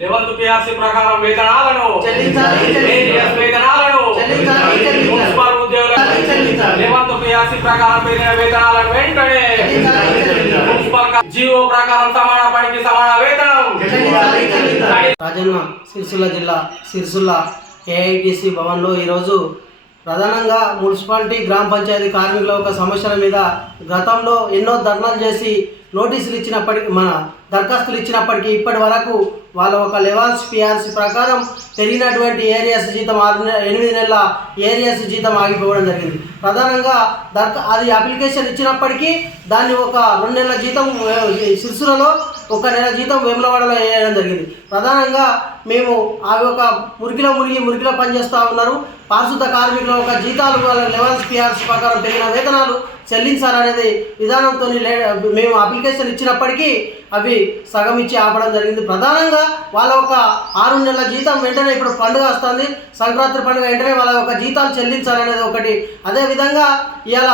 Eleventh PRC ప్రకారం వేతనాలను వేతనాలను. మున్సిపల్ ఉద్యోగులకు పిఆర్సీ ప్రకారం పెరిగిన వేతనాలను వెంటనే. మున్సిపల్ జీవో ప్రకారం సమాన పనికి సమాన వేతనం. రాజన్న సిరిసిల్ల జిల్లా సిరిసిల్ల ఏఐటిసి భవన్లో ఈరోజు ప్రధానంగా మున్సిపాలిటీ గ్రామ పంచాయతీ కార్మికుల యొక్క సమస్యల మీద గతంలో ఎన్నో ధర్నాలు చేసి నోటీసులు ఇచ్చినప్పటికీ మన దరఖాస్తులు ఇచ్చినప్పటికీ ఇప్పటి వరకు వాళ్ళ ఒక లెవెల్స్ పిఆర్సీ ప్రకారం పెరిగినటువంటి ఏరియాస్ జీతం ఆరు ఎనిమిది నెలల ఏరియాస్ జీతం ఆగిపోవడం జరిగింది. ప్రధానంగా దరఖ అది అప్లికేషన్ ఇచ్చినప్పటికీ దాన్ని ఒక రెండు నెలల జీతం శిరుసులలో ఒక నెల జీతం వేములవాడలో వేయడం జరిగింది. ప్రధానంగా మేము ఆ ఒక మురికిలో మురిగి మురికిలో పనిచేస్తూ ఉన్నారు. పారిశుద్ధ కార్మికుల ఒక జీతాలు వాళ్ళ లెవెల్స్ పిఆర్స్ ప్రకారం పెరిగిన వేతనాలు చెల్లించాలనేది విధానంతో మేము అప్లికేషన్ ఇచ్చినప్పటికీ అవి సగం ఇచ్చి ఆపడం జరిగింది. ప్రధానంగా వాళ్ళ ఒక ఆరు నెలల జీతం వెంటనే ఇప్పుడు పండుగ వస్తుంది. సంక్రాంతి పండుగ వెంటనే వాళ్ళ ఒక జీతాలు చెల్లించాలనేది ఒకటి. అదేవిధంగా ఇవాళ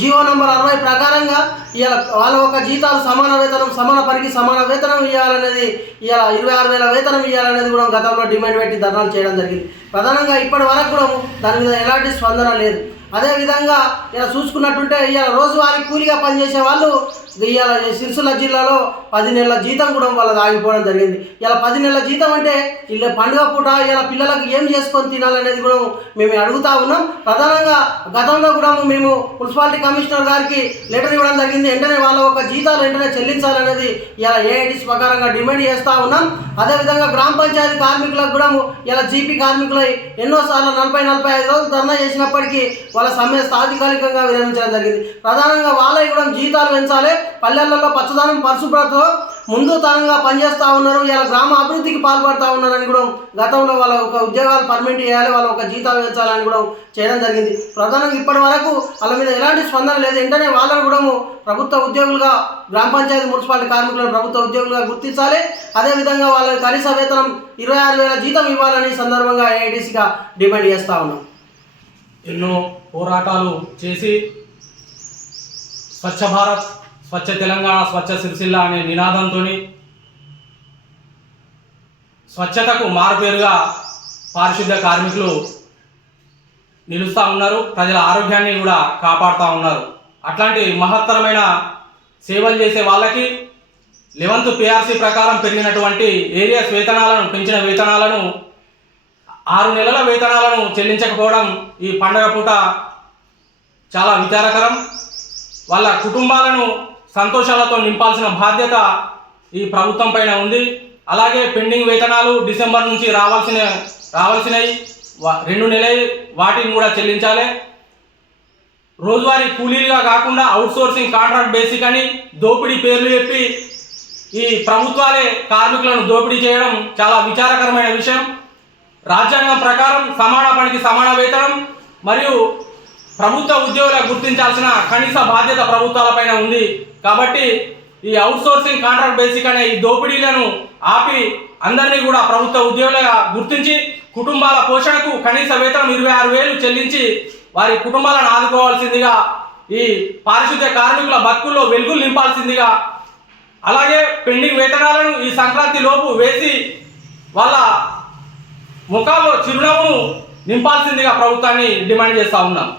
జియో నంబర్ అరవై ప్రకారంగా ఇవాళ వాళ్ళ ఒక జీతాలు సమాన వేతనం సమాన పనికి సమాన వేతనం ఇవ్వాలనేది ఇవాళ ఇరవై ఆరు వేల వేతనం ఇవ్వాలనేది కూడా గతంలో డిమాండ్ పెట్టి ధర్నాలు చేయడం జరిగింది. ప్రధానంగా ఇప్పటి వరకు కూడా దాని మీద ఎలాంటి స్పందన లేదు. అదేవిధంగా ఇలా చూసుకున్నట్టుంటే ఇవాళ రోజువారీ కూలిగా పనిచేసే వాళ్ళు ఇవాళ సిరిసిల్ల జిల్లాలో పది నెలల జీతం కూడా వాళ్ళది ఆగిపోవడం జరిగింది. ఇలా పది నెలల జీతం అంటే ఇలా పండుగ పూట ఇలా పిల్లలకు ఏం చేసుకొని తినాలనేది కూడా మేము అడుగుతా ఉన్నాం. ప్రధానంగా గతంలో కూడా మేము మున్సిపాలిటీ కమిషనర్ గారికి లెటర్ ఇవ్వడం జరిగింది. వెంటనే వాళ్ళ ఒక జీతాలు వెంటనే చెల్లించాలనేది ఇలా ఏఐటీస్ ప్రకారంగా డిమాండ్ చేస్తూ ఉన్నాం. అదేవిధంగా గ్రామ పంచాయతీ కార్మికులకు కూడా ఇలా జీపీ కార్మికులు ఎన్నోసార్లు నలభై నలభై ఐదు రోజులు ధర్నా చేసినప్పటికీ వాళ్ళ సమ్మె తాత్కాలికంగా విరమించడం జరిగింది. ప్రధానంగా వాళ్ళకి కూడా జీతాలు పెంచాలి పల్లెలలో పచ్చదనం పరిశుభ్రతలో ముందు తరంగా పనిచేస్తూ ఉన్నారు ఇలా గ్రామ అభివృద్ధికి పాల్పడుతూ ఉన్నారని కూడా గతంలో వాళ్ళ ఒక ఉద్యోగాలు పర్మిట్ చేయాలి వాళ్ళ ఒక జీతాలు పెంచాలని కూడా చేయడం జరిగింది. ప్రధానంగా ఇప్పటి వరకు వాళ్ళ మీద ఎలాంటి స్పందన లేదు. వెంటనే వాళ్ళని కూడా ప్రభుత్వ ఉద్యోగులుగా గ్రామ పంచాయతీ మున్సిపాలిటీ కార్మికులను ప్రభుత్వ ఉద్యోగులుగా గుర్తించాలి. అదేవిధంగా వాళ్ళకి కనీస వేతనం ఇరవై ఆరు వేల జీతం ఇవ్వాలని సందర్భంగా ఏఐటీసీగా డిమాండ్ చేస్తూ ఉన్నాం. ఎన్నో పోరాటాలు చేసి స్వచ్ఛ భారత్ స్వచ్ఛ తెలంగాణ స్వచ్ఛ సిరిసిల్ల అనే నినాదంతో స్వచ్ఛతకు మారుపేరుగా పారిశుద్ధ కార్మికులు నిలుస్తూ ఉన్నారు. ప్రజల ఆరోగ్యాన్ని కూడా కాపాడుతూ ఉన్నారు. అట్లాంటి మహత్తరమైన సేవలు చేసే వాళ్ళకి లెవెంత్ పిఆర్సీ ప్రకారం పెరిగినటువంటి ఏరియాస్ వేతనాలను పెంచిన వేతనాలను ఆరు నెలల వేతనాలను చెల్లించకపోవడం ఈ పండగ పూట చాలా విచారకరం. వాళ్ళ కుటుంబాలను సంతోషాలతో నింపాల్సిన బాధ్యత ఈ ప్రభుత్వం పైన ఉంది. అలాగే పెండింగ్ వేతనాలు డిసెంబర్ నుంచి రావాల్సిన రావాల్సినవి రెండు నెలలు వాటిని కూడా చెల్లించాలి. రోజువారీ కూలీలుగా కాకుండా అవుట్సోర్సింగ్ కాంట్రాక్ట్ బేసిక్ అని దోపిడీ పేర్లు చెప్పి ఈ ప్రభుత్వాలే కార్మికులను దోపిడీ చేయడం చాలా విచారకరమైన విషయం. రాజ్యాంగం ప్రకారం సమాన పనికి సమాన వేతనం మరియు ప్రభుత్వ ఉద్యోగులకు గుర్తించాల్సిన కనీస బాధ్యత ప్రభుత్వాలపైన ఉంది. కాబట్టి ఈ అవుట్సోర్సింగ్ కాంట్రాక్ట్ బేసిక్ అనే ఈ దోపిడీలను ఆపి అందరినీ కూడా ప్రభుత్వ ఉద్యోగులుగా గుర్తించి కుటుంబాల పోషణకు కనీస వేతనం ఇరవై ఆరు వేలు చెల్లించి వారి కుటుంబాలను ఆదుకోవాల్సిందిగా ఈ పారిశుద్ధ్య కార్మికుల బతుకుల్లో వెలుగులు నింపాల్సిందిగా అలాగే పెండింగ్ వేతనాలను ఈ సంక్రాంతి లోపు వేసి వాళ్ళ ముఖాల్లో చిరునవ్వును నింపాల్సిందిగా ప్రభుత్వాన్ని డిమాండ్ చేస్తా ఉన్నాం.